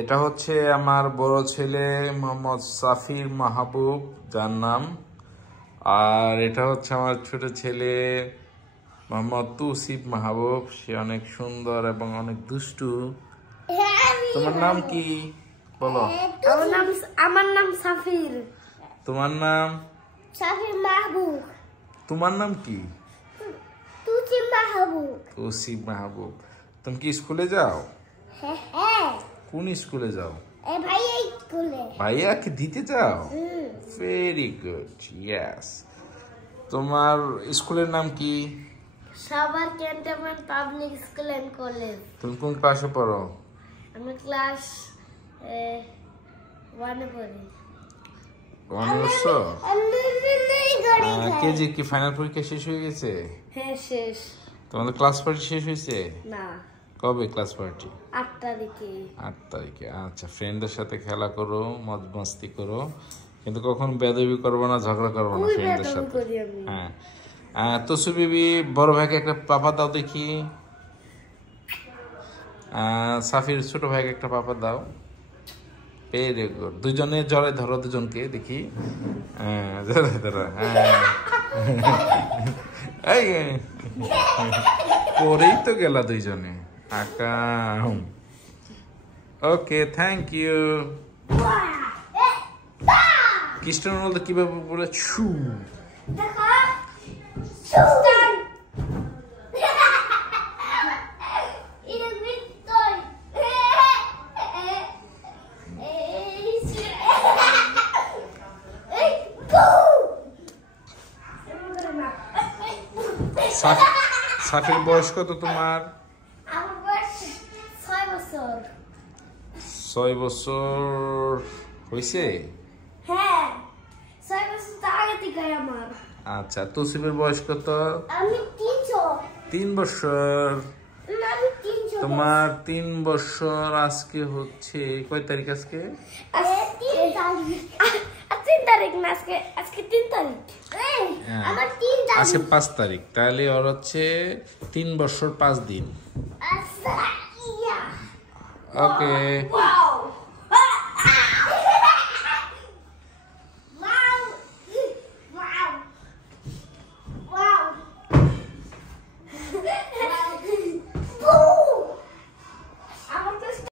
এটা হচ্ছে আমার বড় ছেলে মোহাম্মদ সাফির মাহবুব, যার নাম। আর এটা হচ্ছে আমার ছোট ছেলে মোহাম্মদ তৌসিফ মাহবুব। সে অনেক সুন্দর এবং অনেক দুষ্টু। তোমার নাম কি বলো? আমার নাম সাফির। তোমার নাম? সাফির মাহবুব। তোমার নাম কি? তৌসিফ মাহবুব। তৌসিফ মাহবুব। তুমি কি স্কুলে যাও? হ্যাঁ। কোন স্কুলে যাও? ভাইয়া স্কুলে। ভাইয়াকে দিতে যাও? Very good, yes. তোমার স্কুলের নাম কি? Savar cantonment public school and college. তুমি কোন ক্লাসে পড়ো? আমি ক্লাস 1 পড়ি। 1 বছর? কেজি কি ফাইনাল পরীক্ষা শেষ হয়ে গেছে? হ্যাঁ, শেষ। তোমাদের ক্লাস পার্টি শেষ হয়েছে? না। কবে ক্লাস পার্টি? 8 তারিখে। 8 তারিখে। আচ্ছা, ফ্রেন্ডদের সাথে খেলা করো, মজ মস্তি করো, কিন্তু কখন বেয়াদবি করবো না, ঝগড়া করবো না ফ্রেন্ডদের সাথে। হ্যাঁ। তসু বিবি, বড় ভাইকে একটা পাপা দাও দেখি। সাফির ছোট ভাইকে একটা পাপা দাও। Very good. দুজনে জড়ে ধরো দুজনকে দেখি। জড়ে ধরো। পরেই তো গেলা দুইজনে। ওকে, থ্যাংক ইউ। ক্রিস্টিয়ানো রোনালদো কিভাবে বলে ছু? সাফির বয়স কত তোমার? আমার বয়স 6 বছর। 6 বছর হয়েছে? হ্যাঁ, 6 বছর তো আগে থেকে আমার। আচ্ছা, তৌসিফের বয়স কত? আমি 3 বছর। আমি 3 তোমার 3 বছর। আজকে হচ্ছে কয় তারিখ? আজকে 3 তারিখ। 3 তারিখ না, আজকে 3 তারিখ। আমার 3 তারিখ। আজকে 5 তারিখ। তাহলে ওর হচ্ছে 3 বছর 5 দিন। আচ্ছা, ওকে।